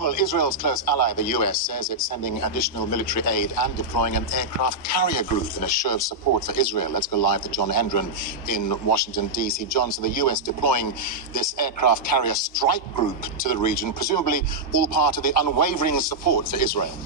Well, Israel's close ally, the US, says it's sending additional military aid and deploying an aircraft carrier group in a show of support for Israel. Let's go live to John Hendren in Washington, D.C. John, so the US deploying this aircraft carrier strike group to the region, presumably all part of the unwavering support for Israel.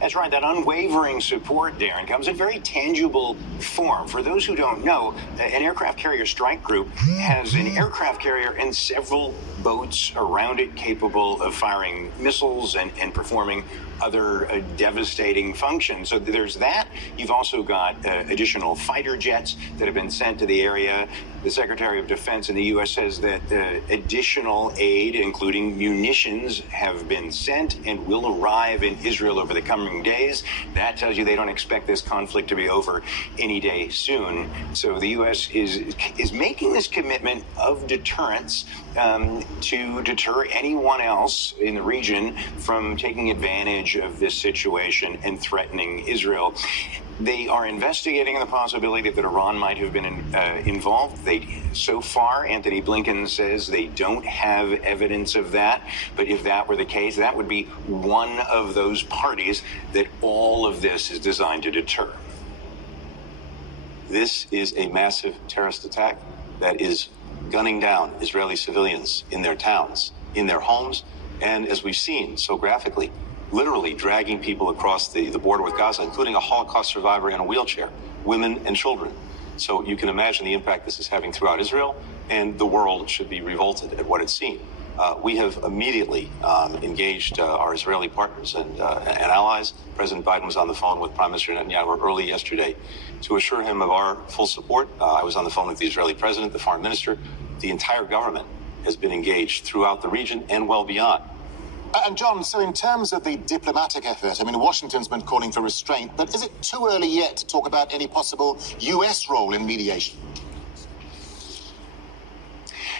That's right. That unwavering support, Darren, comes in very tangible form. For those who don't know, an aircraft carrier strike group has an aircraft carrier and several boats around it capable of firing missiles and performing other devastating functions. So there's that. You've also got additional fighter jets that have been sent to the area. The Secretary of Defense in the U.S. says that additional aid, including munitions, have been sent and will arrive in Israel over the coming days. That tells you they don't expect this conflict to be over any day soon. So the U.S. is making this commitment of deterrence to deter anyone else in the region from taking advantage of this situation and threatening Israel. They are investigating the possibility that Iran might have been involved. So far, Antony Blinken says they don't have evidence of that. But if that were the case, that would be one of those parties that all of this is designed to deter. This is a massive terrorist attack that is gunning down Israeli civilians in their towns, in their homes, and as we've seen so graphically, literally dragging people across the border with Gaza, including a Holocaust survivor in a wheelchair, women and children. So you can imagine the impact this is having throughout Israel, and the world should be revolted at what it's seen. We have immediately engaged our Israeli partners and allies. President Biden was on the phone with Prime Minister Netanyahu early yesterday to assure him of our full support. I was on the phone with the Israeli president, the foreign minister. The entire government has been engaged throughout the region and well beyond. And John, so in terms of the diplomatic effort, I mean, Washington's been calling for restraint, but is it too early yet to talk about any possible U.S. role in mediation?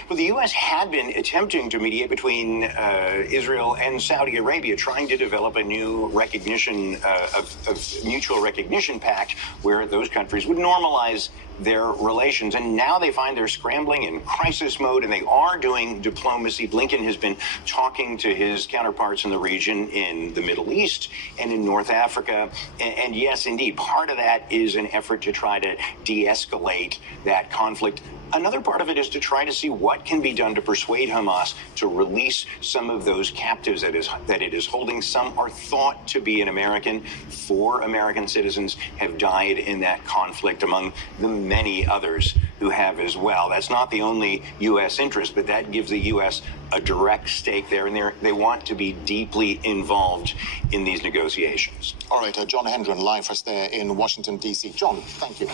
Well, the U.S. had been attempting to mediate between Israel and Saudi Arabia, trying to develop a new recognition of mutual recognition pact where those countries would normalize their relations. And now they find they're scrambling in crisis mode, and they are doing diplomacy. Blinken has been talking to his counterparts in the region in the Middle East and in North Africa. And yes, indeed, part of that is an effort to try to de-escalate that conflict. Another part of it is to try to see what can be done to persuade Hamas to release some of those captives that it is holding. Some are thought to be an American. 4 American citizens have died in that conflict, among the many others who have as well. That's not the only U.S. interest, but that gives the U.S. a direct stake there, and they want to be deeply involved in these negotiations. All right, John Hendren, live for us there in Washington, D.C. John, thank you.